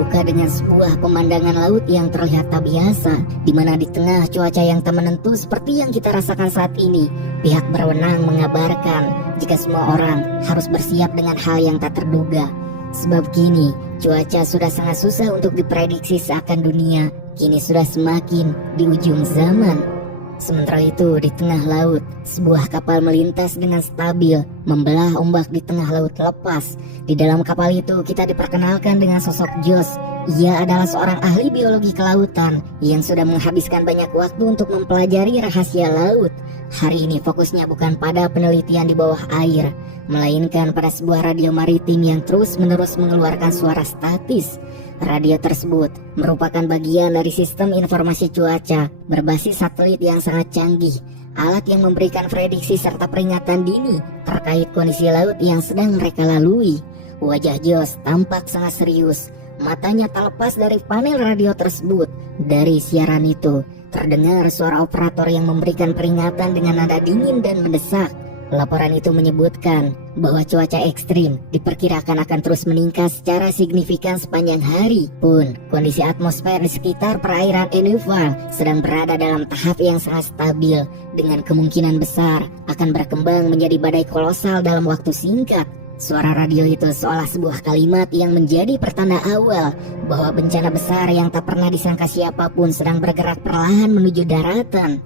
dibuka dengan sebuah pemandangan laut yang terlihat tak biasa, di mana di tengah cuaca yang tak menentu seperti yang kita rasakan saat ini, pihak berwenang mengabarkan jika semua orang harus bersiap dengan hal yang tak terduga. Sebab kini cuaca sudah sangat susah untuk diprediksi seakan dunia kini sudah semakin di ujung zaman. Sementara itu di tengah laut, sebuah kapal melintas dengan stabil, membelah ombak di tengah laut lepas. Di dalam kapal itu kita diperkenalkan dengan sosok Josh. Ia adalah seorang ahli biologi kelautan yang sudah menghabiskan banyak waktu untuk mempelajari rahasia laut. Hari ini fokusnya bukan pada penelitian di bawah air, melainkan pada sebuah radio maritim yang terus-menerus mengeluarkan suara statis. Radio tersebut merupakan bagian dari sistem informasi cuaca berbasis satelit yang sangat canggih, alat yang memberikan prediksi serta peringatan dini terkait kondisi laut yang sedang mereka lalui. Wajah Josh tampak sangat serius, matanya tak lepas dari panel radio tersebut. Dari siaran itu, terdengar suara operator yang memberikan peringatan dengan nada dingin dan mendesak. Laporan itu menyebutkan bahwa cuaca ekstrim diperkirakan akan terus meningkat secara signifikan sepanjang hari. Pun, kondisi atmosfer di sekitar perairan Enugu sedang berada dalam tahap yang sangat stabil, dengan kemungkinan besar akan berkembang menjadi badai kolosal dalam waktu singkat. Suara radio itu seolah sebuah kalimat yang menjadi pertanda awal bahwa bencana besar yang tak pernah disangka siapapun sedang bergerak perlahan menuju daratan.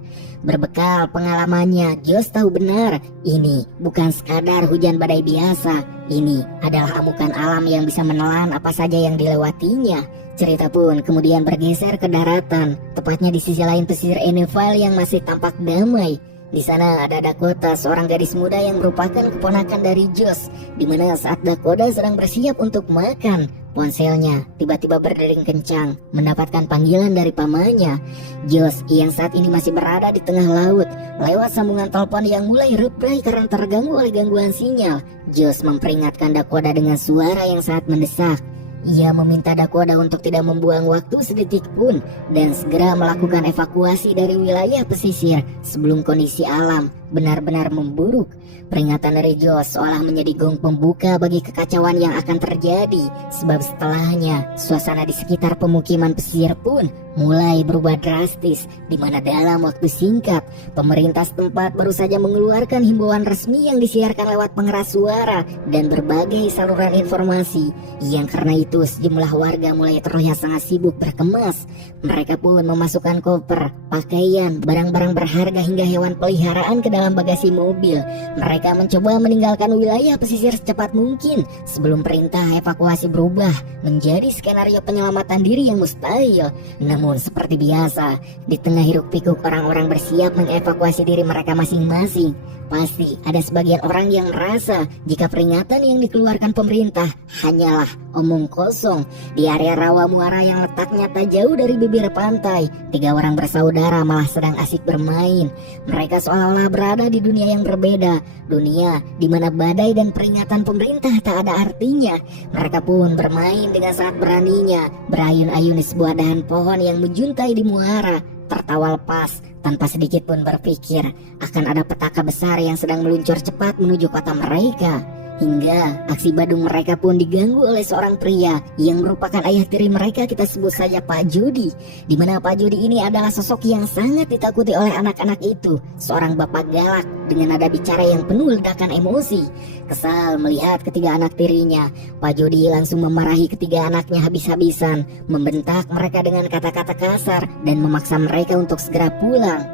Berbekal pengalamannya, Josh tahu benar ini bukan sekadar hujan badai biasa. Ini adalah amukan alam yang bisa menelan apa saja yang dilewatinya. Cerita pun kemudian bergeser ke daratan, tepatnya di sisi lain pesisir Enugu yang masih tampak damai. Di sana ada Dakota, seorang gadis muda yang merupakan keponakan dari Josh, di mana saat Dakota sedang bersiap untuk makan, ponselnya tiba-tiba berdering kencang mendapatkan panggilan dari pamannya. Josh yang saat ini masih berada di tengah laut, lewat sambungan telepon yang mulai repray karena terganggu oleh gangguan sinyal. Josh memperingatkan Dakota dengan suara yang sangat mendesak. Ia meminta Dakota untuk tidak membuang waktu sedetik pun dan segera melakukan evakuasi dari wilayah pesisir sebelum kondisi alam benar-benar memburuk. Peringatan dari Josh seolah menjadi gong pembuka bagi kekacauan yang akan terjadi, sebab setelahnya suasana di sekitar pemukiman pesisir pun mulai berubah drastis, di mana dalam waktu singkat pemerintah setempat baru saja mengeluarkan himbauan resmi yang disiarkan lewat pengeras suara dan berbagai saluran informasi, yang karena itu sejumlah warga mulai terlihat sangat sibuk berkemas. Mereka pun memasukkan koper, pakaian, barang-barang berharga hingga hewan peliharaan ke dalam bagasi mobil. Mereka mencoba meninggalkan wilayah pesisir secepat mungkin sebelum perintah evakuasi berubah menjadi skenario penyelamatan diri yang mustahil. Namun seperti biasa, di tengah hiruk pikuk orang-orang bersiap mengevakuasi diri mereka masing-masing, pasti ada sebagian orang yang merasa jika peringatan yang dikeluarkan pemerintah hanyalah omong kosong. Di area rawa muara yang letaknya tak jauh dari bibir pantai, 3 orang bersaudara malah sedang asik bermain. Mereka seolah-olah berada di dunia yang berbeda, dunia di mana badai dan peringatan pemerintah tak ada artinya. Mereka pun bermain dengan sangat beraninya, berayun-ayun di sebuah dahan pohon yang menjuntai di muara, tertawa lepas tanpa sedikit pun berpikir akan ada petaka besar yang sedang meluncur cepat menuju kota mereka. Hingga aksi badung mereka pun diganggu oleh seorang pria yang merupakan ayah tiri mereka, kita sebut saja Pak Jody. Di mana Pak Jody ini adalah sosok yang sangat ditakuti oleh anak-anak itu, seorang bapak galak dengan nada bicara yang penuh ledakan emosi. Kesal melihat ketiga anak tirinya, Pak Jody langsung memarahi ketiga anaknya habis-habisan, membentak mereka dengan kata-kata kasar dan memaksa mereka untuk segera pulang.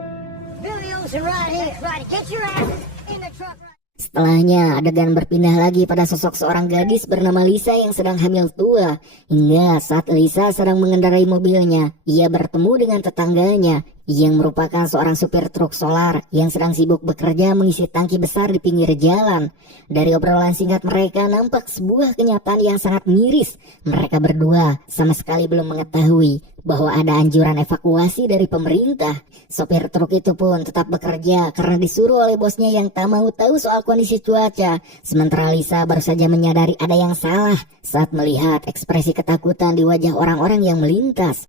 Setelahnya adegan berpindah lagi pada sosok seorang gadis bernama Lisa yang sedang hamil tua. Hingga saat Lisa sedang mengendarai mobilnya, ia bertemu dengan tetangganya yang merupakan seorang supir truk solar yang sedang sibuk bekerja mengisi tangki besar di pinggir jalan. Dari obrolan singkat mereka nampak sebuah kenyataan yang sangat miris. Mereka berdua sama sekali belum mengetahui bahwa ada anjuran evakuasi dari pemerintah. Sopir truk itu pun tetap bekerja karena disuruh oleh bosnya yang tak mau tahu soal kondisi cuaca. Sementara Lisa baru saja menyadari ada yang salah saat melihat ekspresi ketakutan di wajah orang-orang yang melintas.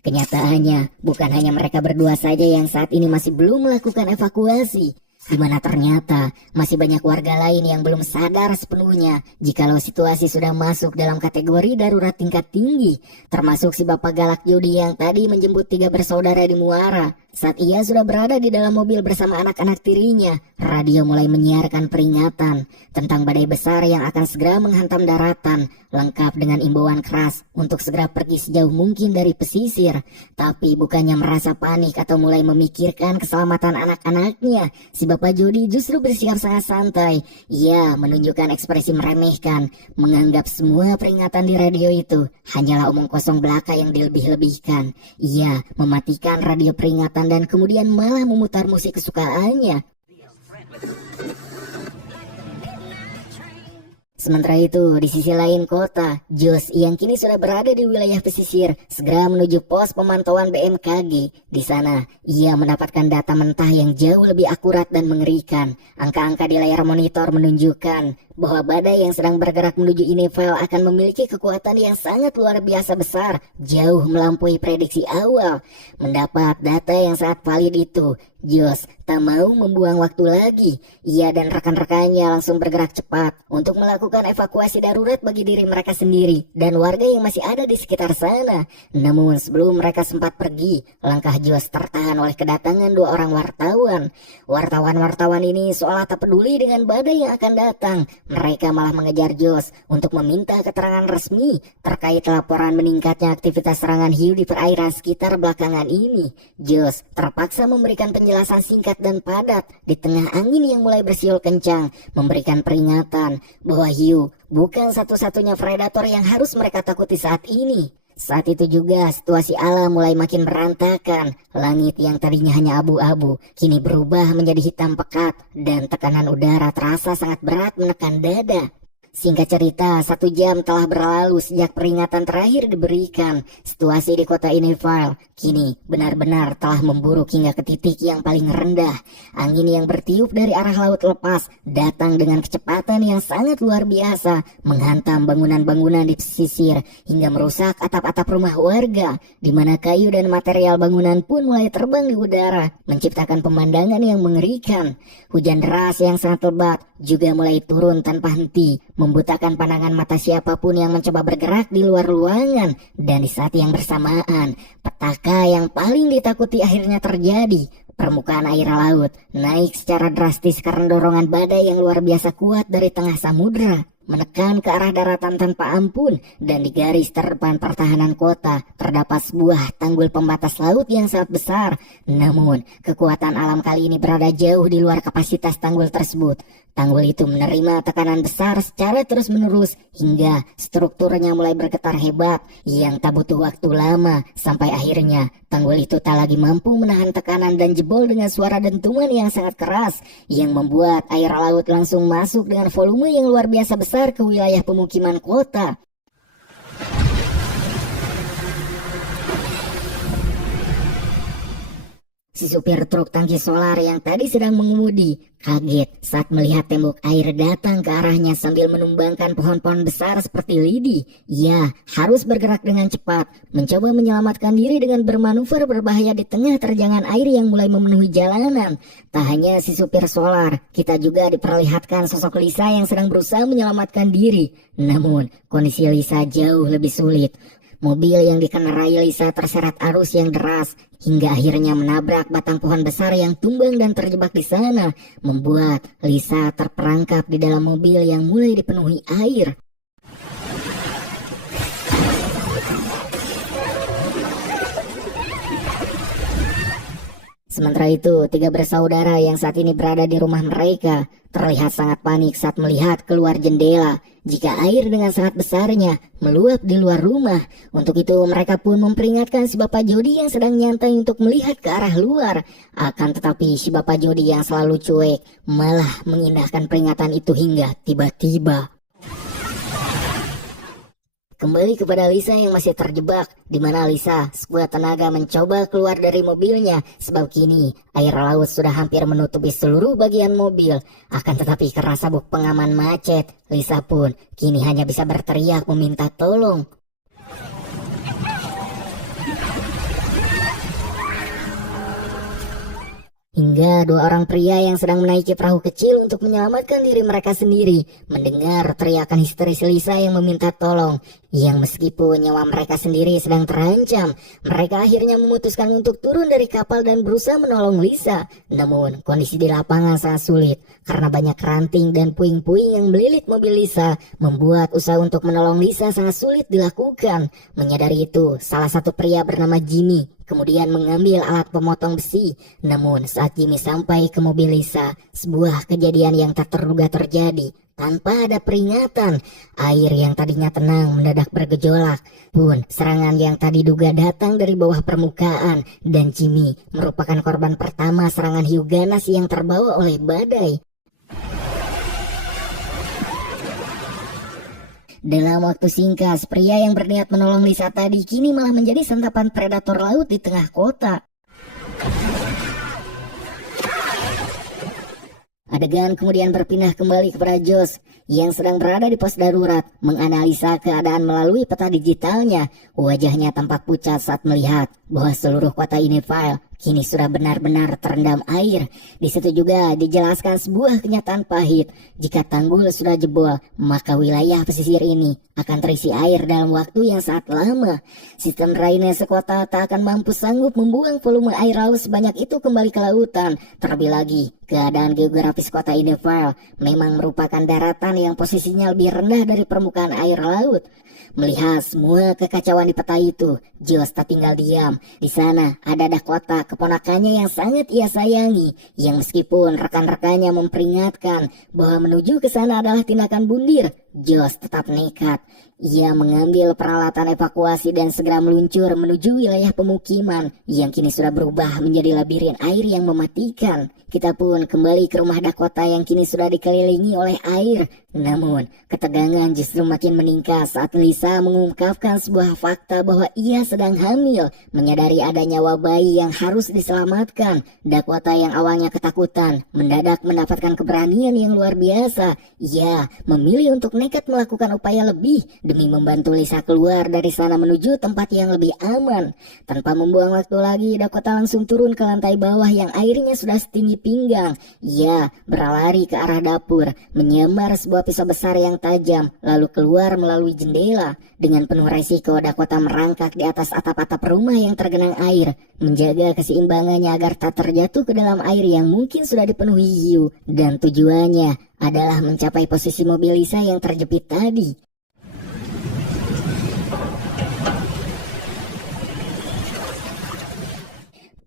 Kenyataannya, bukan hanya mereka berdua saja yang saat ini masih belum melakukan evakuasi. di mana ternyata masih banyak warga lain yang belum sadar sepenuhnya jikalau situasi sudah masuk dalam kategori darurat tingkat tinggi, termasuk si bapak galak judi yang tadi menjemput 3 bersaudara di Muara. Saat ia sudah berada di dalam mobil bersama anak-anak tirinya, radio mulai menyiarkan peringatan tentang badai besar yang akan segera menghantam daratan, lengkap dengan imbauan keras untuk segera pergi sejauh mungkin dari pesisir. Tapi bukannya merasa panik atau mulai memikirkan keselamatan anak-anaknya, si bapak judi justru bersikap sangat santai. Ia menunjukkan ekspresi meremehkan, menganggap semua peringatan di radio itu hanyalah omong kosong belaka yang dilebih-lebihkan. Ia mematikan radio peringatan dan kemudian malah memutar musik kesukaannya. Sementara itu, di sisi lain kota, Jos yang kini sudah berada di wilayah pesisir segera menuju pos pemantauan BMKG. Di sana, ia mendapatkan data mentah yang jauh lebih akurat dan mengerikan. Angka-angka di layar monitor menunjukkan bahwa badai yang sedang bergerak menuju Innival akan memiliki kekuatan yang sangat luar biasa besar, jauh melampaui prediksi awal. Mendapat data yang sangat valid itu, Jos tak mau membuang waktu lagi. Ia dan rekan-rekannya langsung bergerak cepat untuk melakukan evakuasi darurat bagi diri mereka sendiri dan warga yang masih ada di sekitar sana. Namun sebelum mereka sempat pergi, langkah Jos tertahan oleh kedatangan 2 orang wartawan. Wartawan-wartawan ini seolah tak peduli dengan badai yang akan datang. Mereka malah mengejar Jos untuk meminta keterangan resmi terkait laporan meningkatnya aktivitas serangan hiu di perairan sekitar belakangan ini. Jos terpaksa memberikan penjelasan singkat dan padat di tengah angin yang mulai bersiul kencang, memberikan peringatan bahwa hiu bukan satu-satunya predator yang harus mereka takuti saat ini. Saat itu juga situasi alam mulai makin berantakan. Langit yang tadinya hanya abu-abu kini berubah menjadi hitam pekat dan tekanan udara terasa sangat berat menekan dada. Singkat cerita, 1 jam telah berlalu sejak peringatan terakhir diberikan. Situasi di kota Innival kini benar-benar telah memburuk hingga ke titik yang paling rendah. Angin yang bertiup dari arah laut lepas datang dengan kecepatan yang sangat luar biasa, menghantam bangunan-bangunan di pesisir hingga merusak atap-atap rumah warga, di mana kayu dan material bangunan pun mulai terbang di udara, menciptakan pemandangan yang mengerikan. Hujan deras yang sangat lebat juga mulai turun tanpa henti, membutakan pandangan mata siapapun yang mencoba bergerak di luar ruangan. Dan di saat yang bersamaan, petaka yang paling ditakuti akhirnya terjadi. Permukaan air laut naik secara drastis karena dorongan badai yang luar biasa kuat dari tengah samudera, menekan ke arah daratan tanpa ampun. Dan di garis terdepan pertahanan kota terdapat sebuah tanggul pembatas laut yang sangat besar. Namun kekuatan alam kali ini berada jauh di luar kapasitas tanggul tersebut. Tanggul itu menerima tekanan besar secara terus-menerus hingga strukturnya mulai bergetar hebat yang tak butuh waktu lama sampai akhirnya tanggul itu tak lagi mampu menahan tekanan dan jebol dengan suara dentuman yang sangat keras yang membuat air laut langsung masuk dengan volume yang luar biasa besar ke wilayah pemukiman kota. Si supir truk tangki solar yang tadi sedang mengemudi kaget saat melihat tembok air datang ke arahnya sambil menumbangkan pohon-pohon besar seperti lidi. Ia harus bergerak dengan cepat, mencoba menyelamatkan diri dengan bermanuver berbahaya di tengah terjangan air yang mulai memenuhi jalanan. Tak hanya si supir solar, kita juga diperlihatkan sosok Lisa yang sedang berusaha menyelamatkan diri. Namun, kondisi Lisa jauh lebih sulit. Mobil yang dikendarai Lisa terseret arus yang deras hingga akhirnya menabrak batang pohon besar yang tumbang dan terjebak di sana, membuat Lisa terperangkap di dalam mobil yang mulai dipenuhi air. Sementara itu, 3 bersaudara yang saat ini berada di rumah mereka terlihat sangat panik saat melihat keluar jendela jika air dengan sangat besarnya meluap di luar rumah. Untuk itu mereka pun memperingatkan si Bapak Jody yang sedang nyantai untuk melihat ke arah luar. Akan tetapi si Bapak Jody yang selalu cuek malah mengindahkan peringatan itu hingga tiba-tiba kembali kepada Lisa yang masih terjebak, di mana Lisa sekuat tenaga mencoba keluar dari mobilnya sebab kini air laut sudah hampir menutupi seluruh bagian mobil. Akan tetapi karena sabuk pengaman macet, Lisa pun kini hanya bisa berteriak meminta tolong. hingga dua orang pria yang sedang menaiki perahu kecil untuk menyelamatkan diri mereka sendiri mendengar teriakan histeris Lisa yang meminta tolong. Yang meskipun nyawa mereka sendiri sedang terancam, mereka akhirnya memutuskan untuk turun dari kapal dan berusaha menolong Lisa. Namun kondisi di lapangan sangat sulit karena banyak ranting dan puing-puing yang melilit mobil Lisa, membuat usaha untuk menolong Lisa sangat sulit dilakukan. Menyadari itu, salah satu pria bernama Jimmy kemudian mengambil alat pemotong besi. Namun saat Jimmy sampai ke mobil Lisa, sebuah kejadian yang tak terduga terjadi. Tanpa ada peringatan, air yang tadinya tenang mendadak bergejolak. Pun serangan yang tadi duga datang dari bawah permukaan, dan Jimmy merupakan korban pertama serangan hiu ganas yang terbawa oleh badai. Dalam waktu singkat, pria yang berniat menolong Lisa tadi kini malah menjadi santapan predator laut di tengah kota. Adegan kemudian berpindah kembali kepada Josh yang sedang berada di pos darurat, menganalisa keadaan melalui peta digitalnya. Wajahnya tampak pucat saat melihat bahwa seluruh kota Innifail kini sudah benar-benar terendam air. Di situ juga dijelaskan sebuah kenyataan pahit. Jika tanggul sudah jebol, maka wilayah pesisir ini akan terisi air dalam waktu yang sangat lama. Sistem drainase kota tak akan mampu sanggup membuang volume air laut sebanyak itu kembali ke lautan. Terlebih lagi, keadaan geografis kota Innifail memang merupakan daratan yang posisinya lebih rendah dari permukaan air laut. Melihat semua kekacauan di peta itu, Josh tak tinggal diam. Di sana ada Dakota, keponakannya yang sangat ia sayangi, yang meskipun rekan-rekannya memperingatkan bahwa menuju ke sana adalah tindakan bundir, Josh tetap nekat. Ia mengambil peralatan evakuasi dan segera meluncur menuju wilayah pemukiman yang kini sudah berubah menjadi labirin air yang mematikan. Kita pun kembali ke rumah Dakota yang kini sudah dikelilingi oleh air. Namun, ketegangan justru makin meningkat saat Lisa mengungkapkan sebuah fakta bahwa ia sedang hamil. Menyadari adanya nyawa bayi yang harus diselamatkan, Dakota yang awalnya ketakutan mendadak mendapatkan keberanian yang luar biasa. Ia memilih untuk nekat melakukan upaya lebih demi membantu Lisa keluar dari sana menuju tempat yang lebih aman. Tanpa membuang waktu lagi, Dakota langsung turun ke lantai bawah yang airnya sudah setinggi pinggang. Ia berlari ke arah dapur, menyambar sebuah pisau besar yang tajam, lalu keluar melalui jendela. Dengan penuh resiko, Dakota merangkak di atas atap-atap rumah yang tergenang air, menjaga keseimbangannya agar tak terjatuh ke dalam air yang mungkin sudah dipenuhi hiu. Dan tujuannya adalah mencapai posisi mobil Lisa yang terjepit tadi.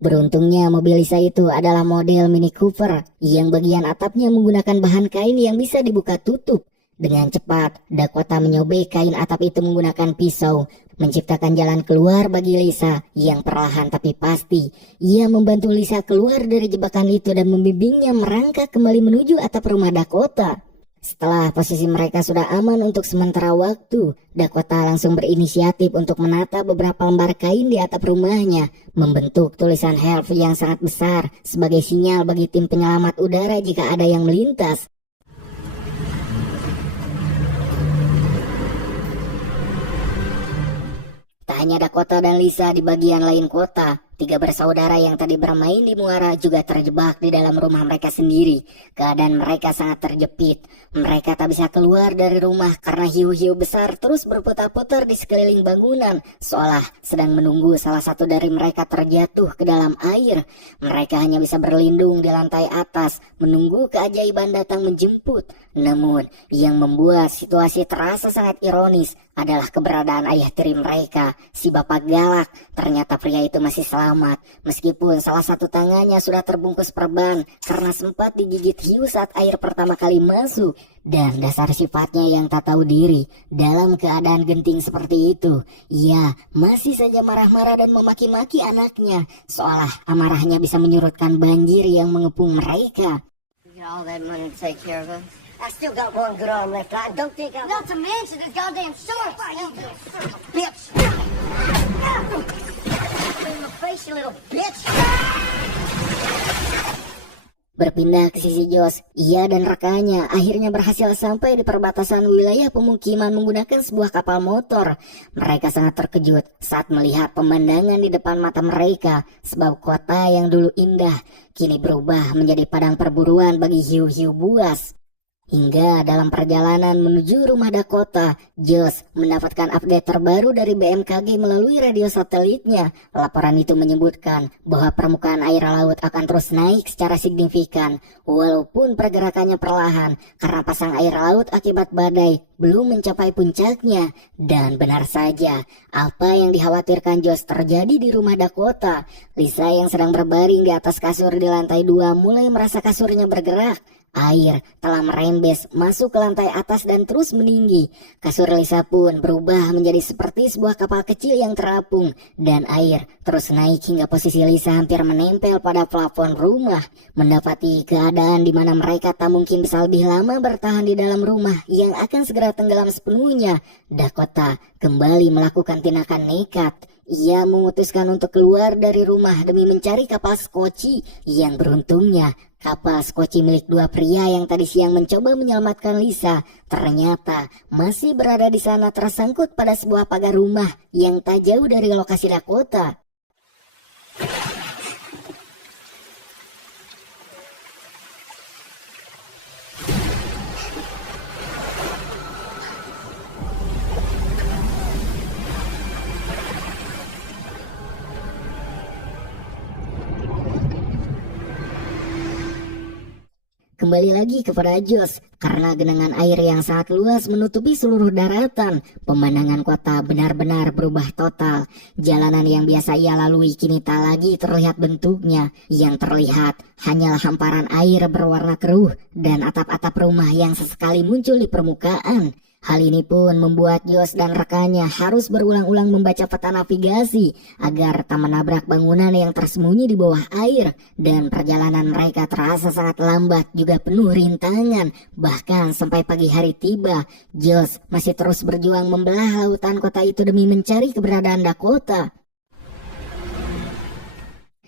Beruntungnya mobil Lisa itu adalah model Mini Cooper yang bagian atapnya menggunakan bahan kain yang bisa dibuka tutup. Dengan cepat, Dakota menyobek kain atap itu menggunakan pisau, menciptakan jalan keluar bagi Lisa yang perlahan tapi pasti. Ia membantu Lisa keluar dari jebakan itu dan membimbingnya merangkak kembali menuju atap rumah Dakota. Setelah posisi mereka sudah aman untuk sementara waktu, Dakota langsung berinisiatif untuk menata beberapa lembar kain di atap rumahnya, membentuk tulisan "Help" yang sangat besar sebagai sinyal bagi tim penyelamat udara jika ada yang melintas. Tak hanya Dakota dan Lisa di bagian lain kota, tiga bersaudara yang tadi bermain di muara juga terjebak di dalam rumah mereka sendiri. Keadaan mereka sangat terjepit. Mereka tak bisa keluar dari rumah karena hiu-hiu besar terus berputar-putar di sekeliling bangunan, seolah sedang menunggu salah satu dari mereka terjatuh ke dalam air. Mereka hanya bisa berlindung di lantai atas, menunggu keajaiban datang menjemput. Namun, yang membuat situasi terasa sangat ironis adalah keberadaan ayah tiri mereka, si bapak galak. Ternyata pria itu masih selamat, meskipun salah satu tangannya sudah terbungkus perban karena sempat digigit hiu saat air pertama kali masuk. Dan dasar sifatnya yang tak tahu diri, dalam keadaan genting seperti itu, ia masih saja marah-marah dan memaki-maki anaknya, seolah amarahnya bisa menyurutkan banjir yang mengepung mereka. All that money to take care of us. I still got one good arm left. I don't think I... Not to mention this goddamn sword fight, you little son of a bitch. In my face, you little bitch. Berpindah ke sisi Josh, ia dan rekannya akhirnya berhasil sampai di perbatasan wilayah pemukiman menggunakan sebuah kapal motor. Mereka sangat terkejut saat melihat pemandangan di depan mata mereka, sebab kota yang dulu indah kini berubah menjadi padang perburuan bagi hiu-hiu buas. Hingga dalam perjalanan menuju rumah Dakota, Josh mendapatkan update terbaru dari BMKG melalui radio satelitnya. Laporan itu menyebutkan bahwa permukaan air laut akan terus naik secara signifikan, walaupun pergerakannya perlahan karena pasang air laut akibat badai belum mencapai puncaknya. Dan benar saja, apa yang dikhawatirkan Josh terjadi di rumah Dakota. Lisa yang sedang berbaring di atas kasur di lantai 2 mulai merasa kasurnya bergerak. Air telah merembes masuk ke lantai atas dan terus meninggi. Kasur Lisa pun berubah menjadi seperti sebuah kapal kecil yang terapung, dan air terus naik hingga posisi Lisa hampir menempel pada plafon rumah. Mendapati keadaan di mana mereka tak mungkin bisa lebih lama bertahan di dalam rumah yang akan segera tenggelam sepenuhnya, Dakota kembali melakukan tindakan nekat. Ia memutuskan untuk keluar dari rumah demi mencari kapal skoci yang beruntungnya kapal skoci milik dua pria yang tadi siang mencoba menyelamatkan Lisa ternyata masih berada di sana tersangkut pada sebuah pagar rumah yang tak jauh dari lokasi Dakota. Kembali lagi kepada Josh, karena genangan air yang sangat luas menutupi seluruh daratan, pemandangan kota benar-benar berubah total. Jalanan yang biasa ia lalui kini tak lagi terlihat bentuknya, yang terlihat hanyalah hamparan air berwarna keruh dan atap-atap rumah yang sesekali muncul di permukaan. Hal ini pun membuat Josh dan rekannya harus berulang-ulang membaca peta navigasi agar tak menabrak bangunan yang tersembunyi di bawah air, dan perjalanan mereka terasa sangat lambat juga penuh rintangan. Bahkan sampai pagi hari tiba, Josh masih terus berjuang membelah lautan kota itu demi mencari keberadaan Dakota.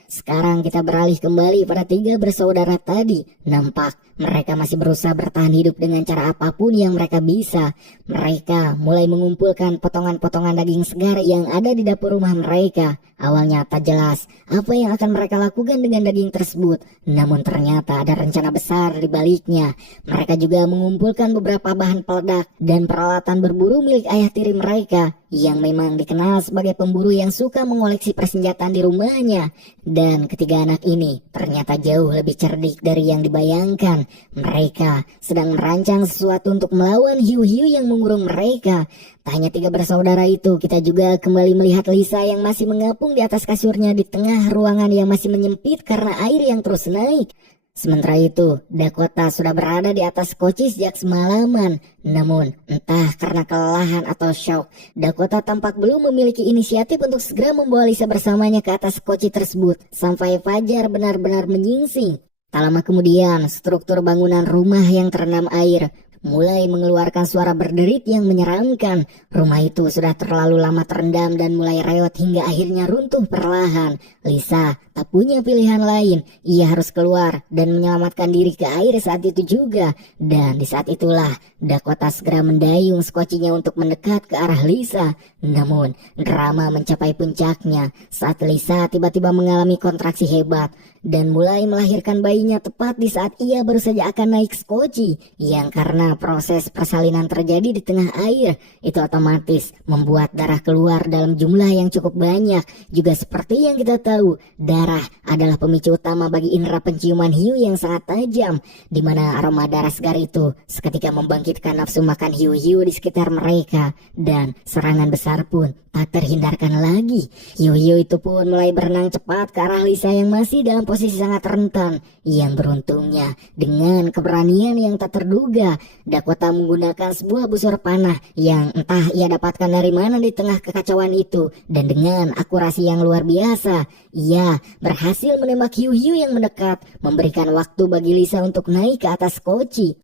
Sekarang kita beralih kembali pada 3 bersaudara tadi. Nampak mereka masih berusaha bertahan hidup dengan cara apapun yang mereka bisa. Mereka mulai mengumpulkan potongan-potongan daging segar yang ada di dapur rumah mereka. Awalnya tak jelas apa yang akan mereka lakukan dengan daging tersebut, namun ternyata ada rencana besar di baliknya. Mereka juga mengumpulkan beberapa bahan peledak dan peralatan berburu milik ayah tiri mereka, yang memang dikenal sebagai pemburu yang suka mengoleksi persenjataan di rumahnya. Dan ketiga anak ini ternyata jauh lebih cerdik dari yang dibayangkan. Mereka sedang merancang sesuatu untuk melawan hiu-hiu yang mengurung mereka. Tak hanya 3 bersaudara itu, kita juga kembali melihat Lisa yang masih mengapung di atas kasurnya di tengah ruangan yang masih menyempit karena air yang terus naik. Sementara itu, Dakota sudah berada di atas koci sejak semalaman. Namun, entah karena kelelahan atau shock, Dakota tampak belum memiliki inisiatif untuk segera membawa Lisa bersamanya ke atas koci tersebut sampai fajar benar-benar menyingsing. Tak lama kemudian, struktur bangunan rumah yang terendam air mulai mengeluarkan suara berderit yang menyeramkan. Rumah itu sudah terlalu lama terendam dan mulai reot hingga akhirnya runtuh perlahan. Lisa tak punya pilihan lain. Ia harus keluar dan menyelamatkan diri ke air saat itu juga. Dan di saat itulah Dakota segera mendayung skocinya untuk mendekat ke arah Lisa. Namun drama mencapai puncaknya saat Lisa tiba-tiba mengalami kontraksi hebat dan mulai melahirkan bayinya tepat di saat ia baru saja akan naik skoci, yang karena proses persalinan terjadi di tengah air, itu otomatis membuat darah keluar dalam jumlah yang cukup banyak. Juga seperti yang kita tahu, darah adalah pemicu utama bagi indera penciuman hiu yang sangat tajam, di mana aroma darah segar itu seketika membangkitkan nafsu makan hiu-hiu di sekitar mereka, dan serangan besar pun tak terhindarkan lagi. Hiu-hiu itu pun mulai berenang cepat ke arah Lisa yang masih dalam posisi sangat rentan. Yang beruntungnya, dengan keberanian yang tak terduga, Dakota menggunakan sebuah busur panah yang entah ia dapatkan dari mana di tengah kekacauan itu, dan dengan akurasi yang luar biasa, ia berhasil menembak hiu-hiu yang mendekat, memberikan waktu bagi Lisa untuk naik ke atas koci.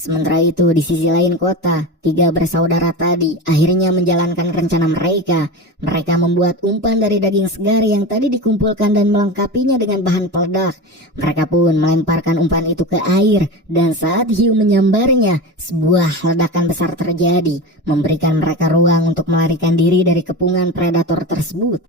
Sementara itu di sisi lain kota, 3 bersaudara tadi akhirnya menjalankan rencana mereka. Mereka membuat umpan dari daging segar yang tadi dikumpulkan dan melengkapinya dengan bahan peledak. Mereka pun melemparkan umpan itu ke air, dan saat hiu menyambarnya, sebuah ledakan besar terjadi, memberikan mereka ruang untuk melarikan diri dari kepungan predator tersebut.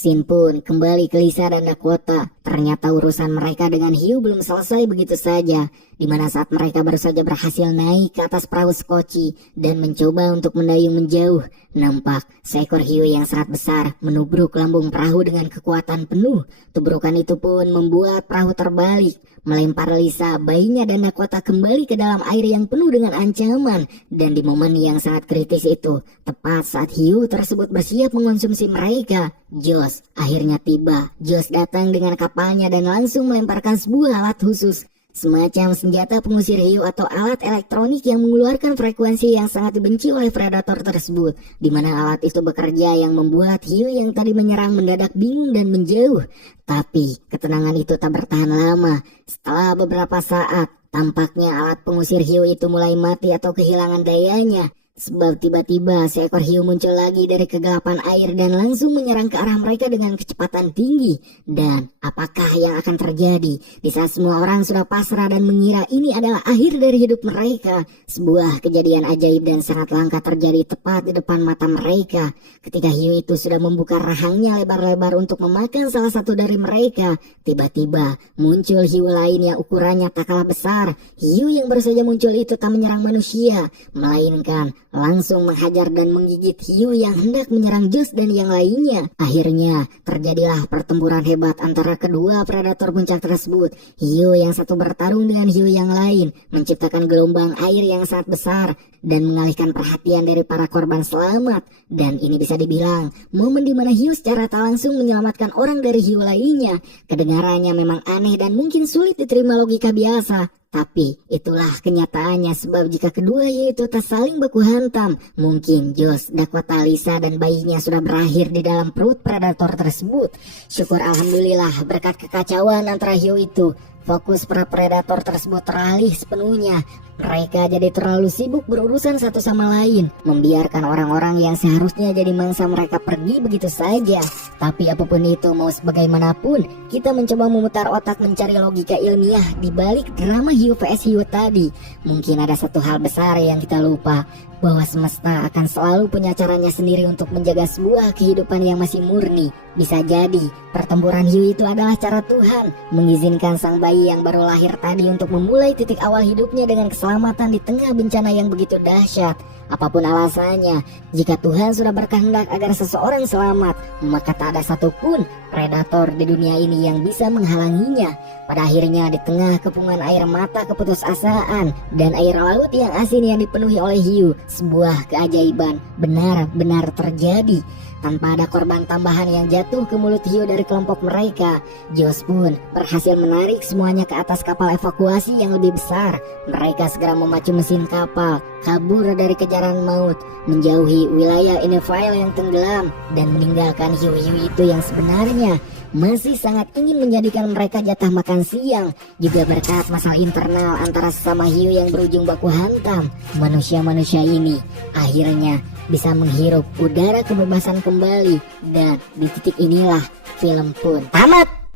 Sin pun kembali ke Lisa dan Dakota. Ternyata urusan mereka dengan hiu belum selesai begitu saja, di mana saat mereka baru saja berhasil naik ke atas perahu skoci dan mencoba untuk mendayung menjauh, nampak seekor hiu yang sangat besar menubruk lambung perahu dengan kekuatan penuh. Tubrukan itu pun membuat perahu terbalik, melempar Lisa, bayinya dan Dakota kembali ke dalam air yang penuh dengan ancaman. Dan di momen yang sangat kritis itu, tepat saat hiu tersebut bersiap mengonsumsi mereka, Josh akhirnya tiba. Josh datang dengan kapalnya dan langsung melemparkan sebuah alat khusus, semacam senjata pengusir hiu atau alat elektronik yang mengeluarkan frekuensi yang sangat dibenci oleh predator tersebut, di mana alat itu bekerja yang membuat hiu yang tadi menyerang mendadak bingung dan menjauh. Tapi ketenangan itu tak bertahan lama. Setelah beberapa saat, tampaknya alat pengusir hiu itu mulai mati atau kehilangan dayanya. Sebab tiba-tiba seekor hiu muncul lagi dari kegelapan air dan langsung menyerang ke arah mereka dengan kecepatan tinggi. Dan apakah yang akan terjadi di saat semua orang sudah pasrah dan mengira ini adalah akhir dari hidup mereka? Sebuah kejadian ajaib dan sangat langka terjadi tepat di depan mata mereka. Ketika hiu itu sudah membuka rahangnya lebar-lebar untuk memakan salah satu dari mereka, tiba-tiba muncul hiu lain yang ukurannya tak kalah besar. Hiu yang baru saja muncul itu tak menyerang manusia, melainkan langsung menghajar dan menggigit hiu yang hendak menyerang Josh dan yang lainnya. Akhirnya terjadilah pertempuran hebat antara kedua predator puncak tersebut. Hiu yang satu bertarung dengan hiu yang lain, menciptakan gelombang air yang sangat besar dan mengalihkan perhatian dari para korban selamat. Dan ini bisa dibilang momen di mana hiu secara tak langsung menyelamatkan orang dari hiu lainnya. Kedengarannya memang aneh dan mungkin sulit diterima logika biasa, tapi itulah kenyataannya. Sebab jika kedua hiu itu tak saling baku hantam, mungkin Josh, Dakota, Lisa dan bayinya sudah berakhir di dalam perut predator tersebut. Syukur alhamdulillah berkat kekacauan antara hiu itu, fokus para predator tersebut teralih sepenuhnya. Mereka jadi terlalu sibuk berurusan satu sama lain, membiarkan orang-orang yang seharusnya jadi mangsa mereka pergi begitu saja. Tapi apapun itu, mau sebagaimanapun, kita mencoba memutar otak mencari logika ilmiah di balik drama hiu vs hiu tadi. Mungkin ada satu hal besar yang kita lupa, bahwa semesta akan selalu punya caranya sendiri untuk menjaga sebuah kehidupan yang masih murni. Bisa jadi pertempuran hiu itu adalah cara Tuhan mengizinkan sang bayi yang baru lahir tadi untuk memulai titik awal hidupnya dengan keselamatan di tengah bencana yang begitu dahsyat. Apapun alasannya, jika Tuhan sudah berkehendak agar seseorang selamat, maka tak ada satupun predator di dunia ini yang bisa menghalanginya. Pada akhirnya, di tengah kepungan air mata keputusasaan dan air laut yang asin yang dipenuhi oleh hiu, sebuah keajaiban benar-benar terjadi. Tanpa ada korban tambahan yang jatuh ke mulut hiu dari kelompok mereka, Josh pun berhasil menarik semuanya ke atas kapal evakuasi yang lebih besar. Mereka segera memacu mesin kapal, kabur dari kejaran maut, menjauhi wilayah Ineville yang tenggelam, dan meninggalkan hiu-hiu itu yang sebenarnya masih sangat ingin menjadikan mereka jatah makan siang. Juga berkat masalah internal antara sesama hiu yang berujung baku hantam, manusia-manusia ini akhirnya bisa menghirup udara kebebasan kembali. Dan di titik inilah film pun tamat.